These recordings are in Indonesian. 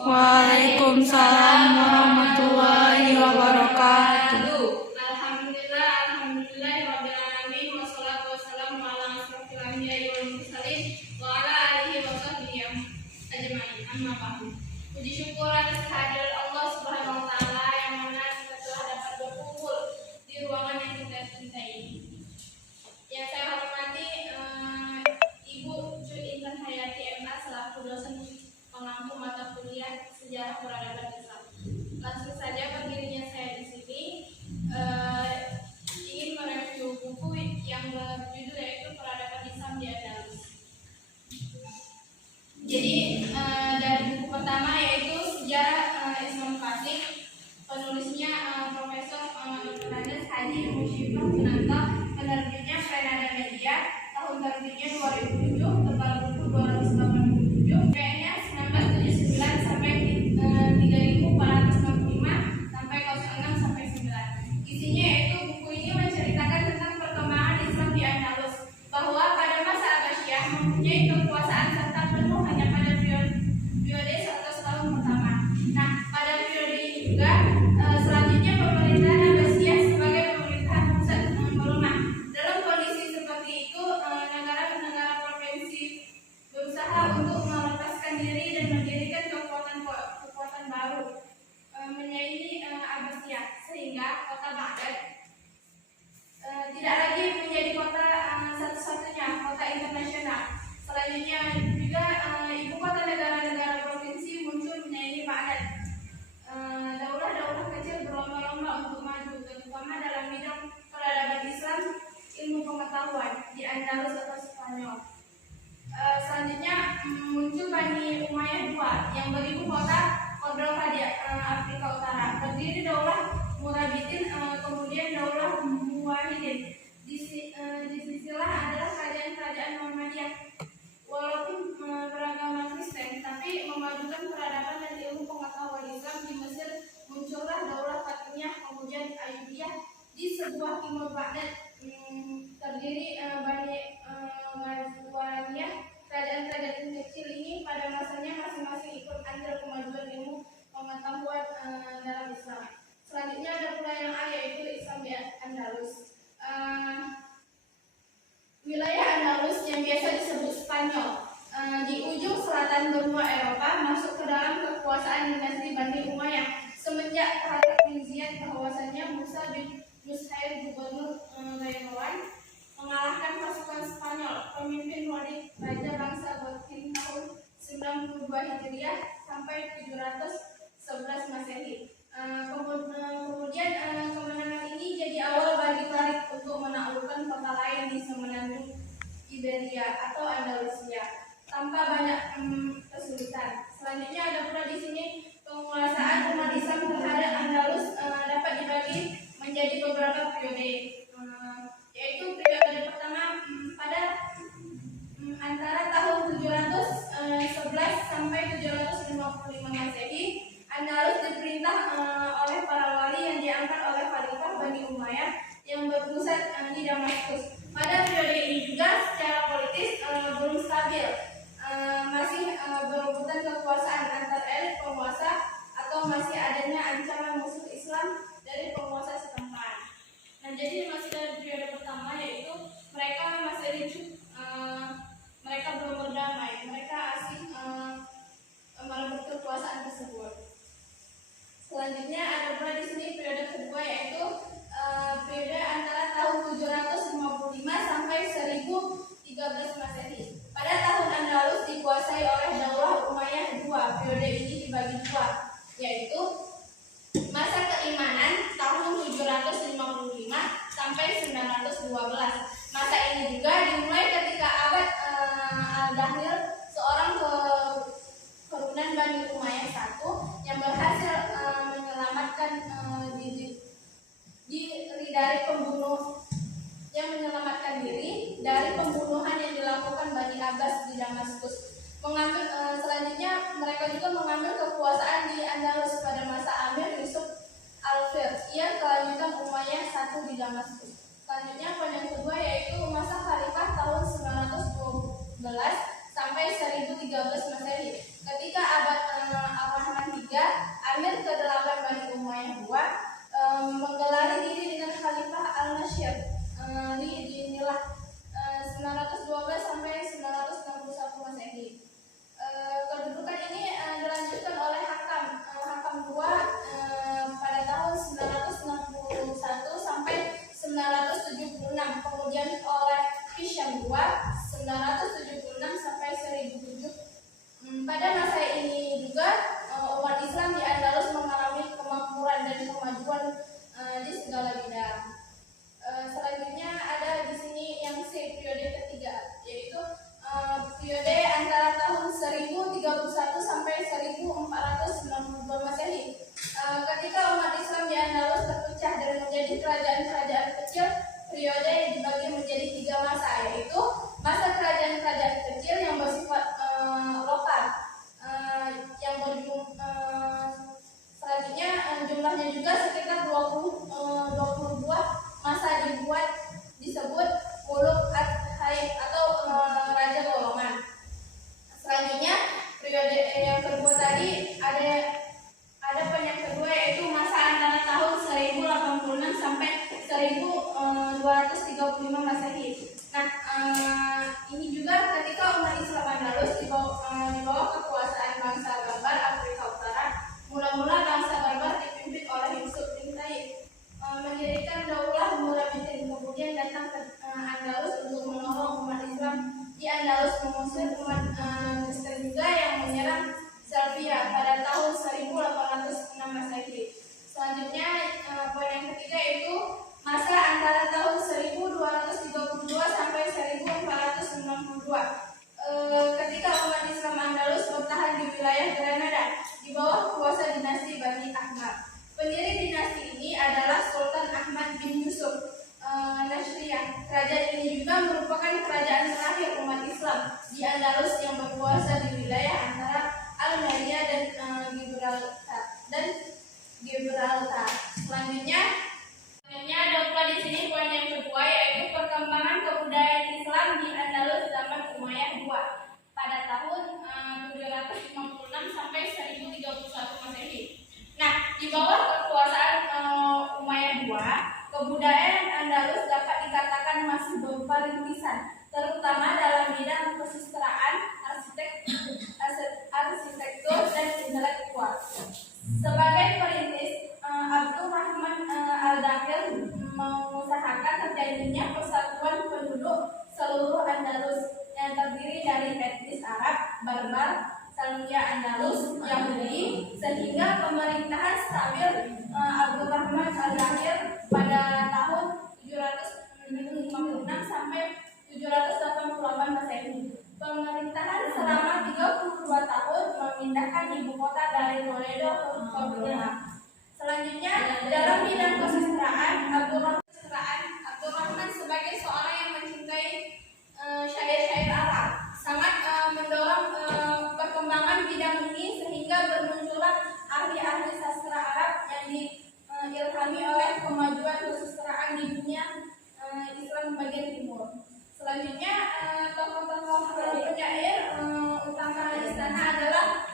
Waalaikumsalam warahmatullahi wabarakatuh. Alhamdulillah, rabbil alamin, wassalatu wassalamu ala asrofil anbiya'i wal mursalin wa ala alihi wa sahbihi ajma'in. Amma ba'du. Puji syukur atas kehadiran Allah Subhanahu wa taala yang mana kita telah dapat berkumpul di ruangan yang kita cintai ini. Yang saya hormati Ibu Cuy Intan Hayati MA selaku dosen pengampu mata kuliah Sejarah Peradaban Islam. Langsung saja berdirinya saya di sini ingin mereview buku yang berjudul yaitu Peradaban Islam di Andalus. Jadi dari buku pertama yaitu Sejarah Islam Klasik, penulisnya Profesor Fernandes Haji Musyifah Sunanto, penerbitnya Prenada Media, tahun terbitnya 2007, tebal buku 287, PN-nya 1979 sampai 3465 sampai 06 sampai 9. Isinya yaitu buku ini menceritakan tentang perkembangan Islam di Andalus, bahwa pada masa Abbasiyah mempunyai kekuasaan serta penuh hanya pada periode 100 tahun pertama. Nah, pada periode ini juga selanjutnya pemerintahan Abbasiyah sebagai pemerintahan pusat melemah. Dalam kondisi seperti itu, negara-negara provinsi berusaha untuk melepaskan diri dan mendirikan kekuatan baru menyaingi Abbasiyah, sehingga kota Baghdad tidak lagi menjadi kota satu-satunya kota internasional. Selanjutnya juga ibu kota negara-negara provinsi muncul menyaingi Baghdad. Daulah-daulah kecil berlomba-lomba untuk maju, terutama dalam bidang peradaban Islam, ilmu pengetahuan di Andalus atau Spanyol. Selanjutnya muncul Bani Umayyah II yang beribu kota Cordova di Afrika Utara. Berdiri daulah Murabidin, kemudian daulah Muwahhidin. Di sisilah adalah kerajaan-kerajaan Muhammadiyah. Walaupun beragama Kristen, tapi memajukan peradaban dan ilmu pengetahuan Islam. Di Mesir muncullah daulah Fatimiyah, kemudian Ayyubiyah. Di sebuah timur Baghdad terdiri Bani Ghazwaniyah. Kerajaan-kerajaan kecil ini pada masanya masing-masing ikut andil kemajuan ilmu pengetahuan dalam Islam. Selanjutnya ada pula yang A, yaitu Islam di Andalus. Wilayah Andalus yang biasa disebut Spanyol di ujung selatan benua Eropa masuk ke dalam kekuasaan dinasti Bani Umayyah semenjak Khalid bin Ziyad, bahwasanya Musa bin Nusayr gubernur Ghairowan mengalahkan pasukan Spanyol pemimpin Walid raja bangsa Gothim tahun 92 Hijriah sampai 711 Masehi. Kemudian kemenangan ini jadi awal bagi Khalid untuk menaklukkan kota lain di semenanjung Iberia atau Andalusia tanpa banyak kesulitan. Selanjutnya ada pula di sini penguasaan umat Islam terhadap Andalus dapat dibagi menjadi beberapa periode, yaitu periode pertama pada antara tahun 711 sampai 755 Masehi. Andalus diperintah oleh para wali yang diangkat oleh Khalifah Bani Umayyah yang berpusat di Damaskus. Pada periode ini juga secara politis belum stabil, masih berebutan kekuasaan antar elit penguasa atau masih adanya ancaman musuh Islam dari penguasa setempat. Nah, jadi masih dari periode pertama, yaitu mereka masih ricuh, mereka belum berdamai, mereka asing merebut kekuasaan tersebut. Selanjutnya ada pula di sini periode kedua, yaitu periode antara tahun 755 sampai 1013 Masehi. Pada tahun Andalus dikuasai oleh daulah Umayyah II. Periode ini dibagi dua, yaitu masa keimanan tahun 755 sampai 912. Masa ini juga dimulai ketika Abad Al-Dahir, seorang keturunan Bani Umayyah I yang berhasil menyelamatkan diri dari pembunuhan yang dilakukan Bani Abbas di Damaskus. Selanjutnya mereka juga mengambil kekuasaan di Andalus pada masa Amir Yusuf Al-Fir, ia kelanjutan Umayyah I di Damaskus. Selanjutnya pada yang kedua, yaitu masa Khalifah tahun 912 sampai 1013 Masehi. Ketika menyerang Salvia pada tahun 1806 Masehi. Selanjutnya poin yang ketiga yaitu masa antara tahun 1232 sampai 1492. Ketika umat Islam Andalus bertahan di wilayah Granada di bawah kuasa dinasti Bani Ahmad. Pendiri dinasti ini adalah Sultan Ahmad bin Yusuf Nasriyah. Kerajaan ini juga merupakan kerajaan terakhir umat Islam di Andalus yang berkuasa di wilayah antara Almeria dan Gibraltar. Selanjutnya ada di sini poin yang kedua yaitu perkembangan kebudayaan Islam di Andalus zaman Umayyah II pada tahun 756 sampai 1031 Masehi. Nah, di bawah kekuasaan Umayyah II, kebudayaan Andalus dapat dikatakan masih berupa rintisan, terutama dalam bidang kesusastraan, arsitektur, dan intelektual. Sebagai perintis, Abdul Rahman Al-Dakhil mengusahakan terjadinya persatuan penduduk seluruh Andalus yang terdiri dari etnis Arab, Barbar, Salmiya Andalus, Yahudi, sehingga pemerintahan stabil Abdul Rahman Al-Dakhil pada tahun 756 sampai 788 Masehi. Pemerintahan selama 32 tahun memindahkan ibu kota dari Toledo ke Córdoba. Selanjutnya, dalam bidang kesusastraan, Abdul Rahman sebagai seorang yang mencintai syair-syair Arab sangat mendorong perkembangan bidang ini sehingga bermunculan ahli-ahli sastra Arab yang diilhami oleh kemajuan kesusastraan di dunia Islam bagian timur. Selanjutnya, tokoh-tokoh penyair utama istana adalah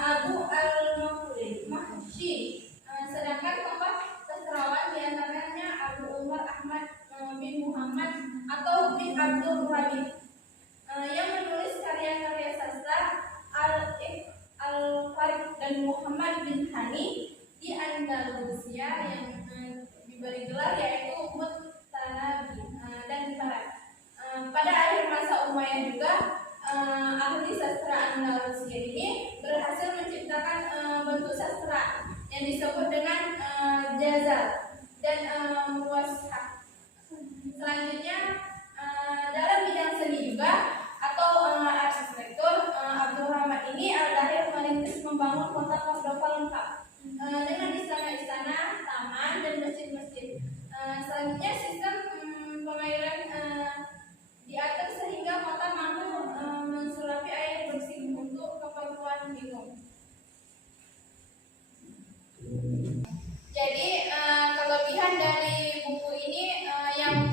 Abu al-Mahshi. Sedangkan tokoh sastrawan diantaranya Abu Umar Ahmad bin Muhammad atau bin Abdul Wahid yang menulis karya-karya sastra Al-Farid dan Muhammad bin Hani di Andalusia yang diberi gelar yaitu Mutanabi dan Farad. Pada akhir masa Umayyah juga ahli sastra Andalusia ini berhasil menciptakan bentuk sastra yang disebut dengan jazal dan muwashah. Selanjutnya dalam bidang seni juga atau arsitektur, Abdul Rahman ini Al-Dakhil merintis membangun kota Córdoba lengkap dengan istana-istana, taman, dan masjid-masjid. Selanjutnya sistem pengairan diatur sehingga kota mampu mensurapi air bersih untuk keperluan minum. Jadi kelebihan dari buku ini yang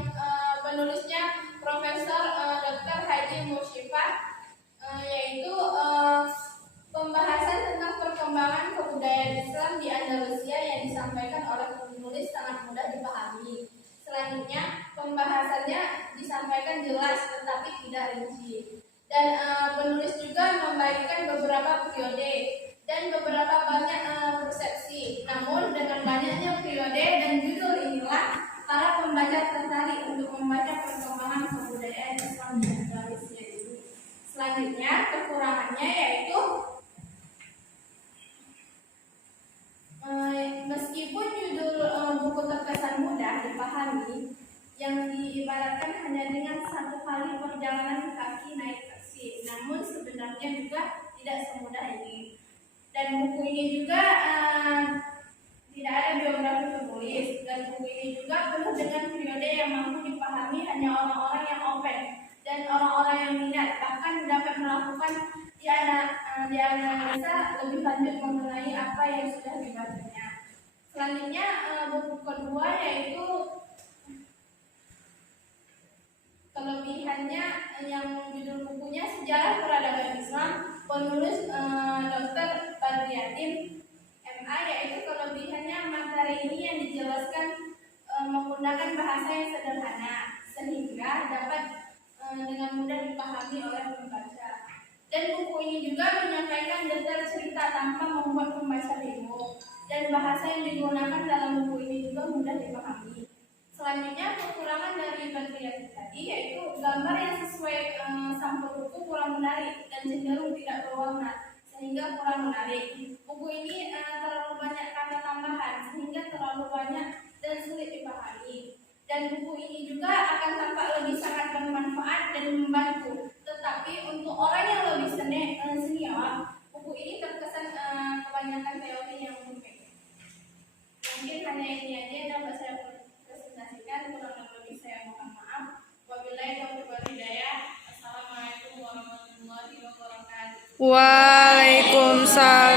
penulisnya Profesor Dr. Haji Musyifah yaitu pembahasan tentang perkembangan kebudayaan Islam di Andalusia yang disampaikan oleh penulis sangat mudah dipahami. Selanjutnya pembahasannya disampaikan jelas tetapi tidak rinci. Dan penulis juga membagikan beberapa periode dan beberapa banyak persepsi. Namun dengan banyaknya periode dan judul inilah para pembaca tertarik untuk membaca perkembangan kebudayaan Islam di Andalusia itu. Selanjutnya kekurangannya yaitu meskipun judul buku terkesan mudah dipahami, yang diibaratkan hanya dengan satu kali perjalanan kaki naik taksi, namun sebenarnya juga tidak semudah ini. Dan buku ini juga tidak ada biografi penulis, dan buku ini juga penuh dengan periode yang mampu dipahami hanya orang-orang yang open dan orang-orang yang minat, bahkan dapat melakukan dianalisa lebih lanjut mengenai apa yang sudah dibacanya. Selanjutnya buku kedua yaitu kelebihannya yang judul bukunya Sejarah Peradaban Islam, penulis Dr. Badriatin MA, yaitu kelebihannya materi ini yang dijelaskan menggunakan bahasa yang sederhana sehingga dapat dengan mudah dipahami oleh pembaca. Dan buku ini juga menyampaikan detail cerita tanpa membuat pembaca bingung, dan bahasa yang digunakan dalam buku ini juga mudah dipahami. Selanjutnya kekurangan dari Badriatin tadi yaitu gambar yang sesuai sampul buku kurang menarik dan cenderung tidak berwarna, kurang menarik. Buku ini terlalu banyak kata tambahan sehingga terlalu banyak dan sulit dipahami. Dan buku ini juga akan tampak lebih sangat bermanfaat dan membantu. Tetapi untuk orang yang lebih senior, buku ini terkesan kebanyakan teori yang mungkin. Mungkin hanya ini aja yang dapat saya presentasikan. Kurang lebih saya mohon maaf. Wabillahi taufiq wal hidayah. Assalamualaikum warahmatullahi wabarakatuh. Waalaikumsalam.